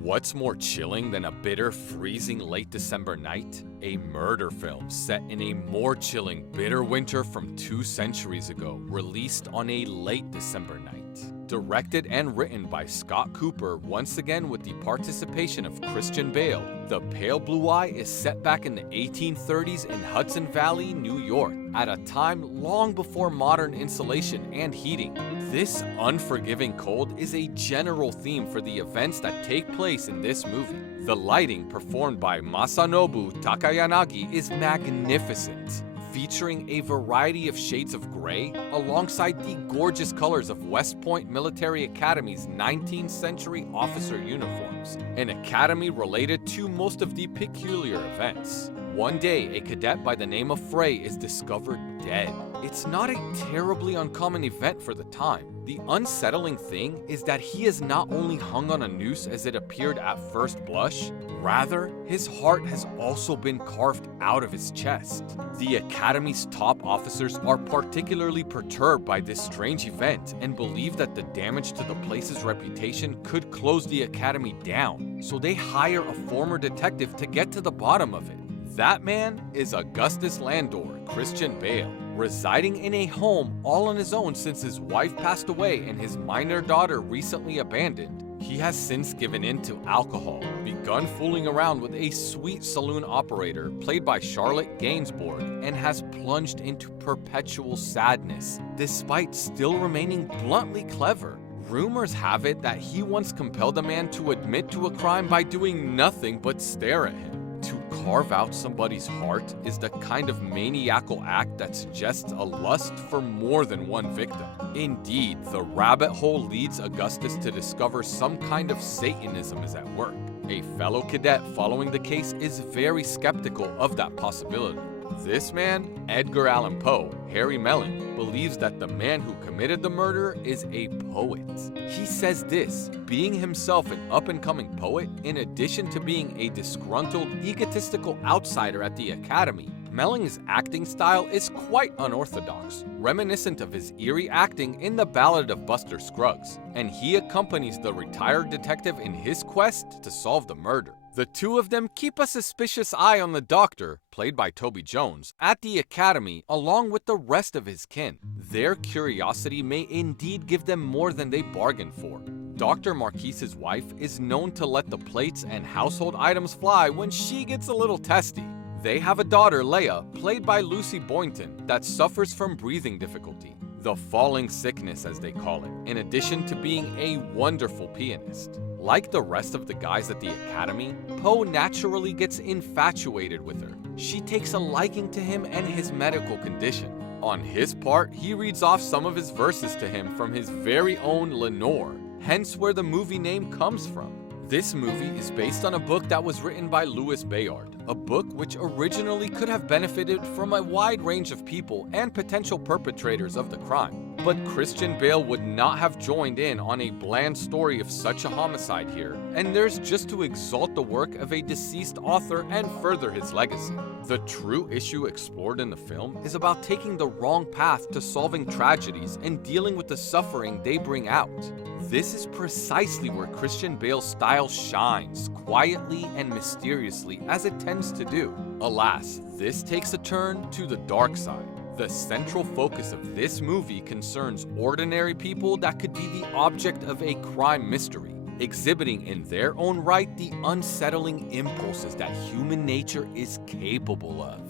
What's more chilling than a bitter, freezing late December night? A murder film set in a more chilling, bitter winter from 2 centuries ago, released on a late December night. Directed and written by Scott Cooper, once again with the participation of Christian Bale, The Pale Blue Eye is set back in the 1830s in Hudson Valley, New York, at a time long before modern insulation and heating. This unforgiving cold is a general theme for the events that take place in this movie. The lighting, performed by Masanobu Takayanagi, is magnificent, featuring a variety of shades of gray alongside the gorgeous colors of West Point Military Academy's 19th century officer uniforms, an academy related to most of the peculiar events. One day, a cadet by the name of Frey is discovered dead. It's not a terribly uncommon event for the time. The unsettling thing is that he is not only hung on a noose as it appeared at first blush, rather, his heart has also been carved out of his chest. The Academy's top officers are particularly perturbed by this strange event and believe that the damage to the place's reputation could close the Academy down, so they hire a former detective to get to the bottom of it. That man is Augustus Landor, Christian Bale, residing in a home all on his own since his wife passed away and his minor daughter recently abandoned. He has since given in to alcohol, begun fooling around with a sweet saloon operator played by Charlotte Gainsbourg, and has plunged into perpetual sadness, despite still remaining bluntly clever. Rumors have it that he once compelled a man to admit to a crime by doing nothing but stare at him. To carve out somebody's heart is the kind of maniacal act that suggests a lust for more than one victim. Indeed, the rabbit hole leads Augustus to discover some kind of Satanism is at work. A fellow cadet following the case is very skeptical of that possibility. This man, Edgar Allan Poe, Harry Melling, believes that the man who committed the murder is a poet. He says this, being himself an up-and-coming poet, in addition to being a disgruntled, egotistical outsider at the Academy, Melling's acting style is quite unorthodox, reminiscent of his eerie acting in The Ballad of Buster Scruggs, and he accompanies the retired detective in his quest to solve the murder. The two of them keep a suspicious eye on the doctor, played by Toby Jones, at the Academy along with the rest of his kin. Their curiosity may indeed give them more than they bargained for. Dr. Marquise's wife is known to let the plates and household items fly when she gets a little testy. They have a daughter, Leia, played by Lucy Boynton, that suffers from breathing difficulty, the falling sickness as they call it, in addition to being a wonderful pianist. Like the rest of the guys at the Academy, Poe naturally gets infatuated with her. She takes a liking to him and his medical condition. On his part, he reads off some of his verses to him from his very own Lenore, hence where the movie name comes from. This movie is based on a book that was written by Louis Bayard, a book which originally could have benefited from a wide range of people and potential perpetrators of the crime. But Christian Bale would not have joined in on a bland story of such a homicide here, and there's just to exalt the work of a deceased author and further his legacy. The true issue explored in the film is about taking the wrong path to solving tragedies and dealing with the suffering they bring out. This is precisely where Christian Bale's style shines, quietly and mysteriously as it tends to do. Alas, this takes a turn to the dark side. The central focus of this movie concerns ordinary people that could be the object of a crime mystery, exhibiting in their own right the unsettling impulses that human nature is capable of.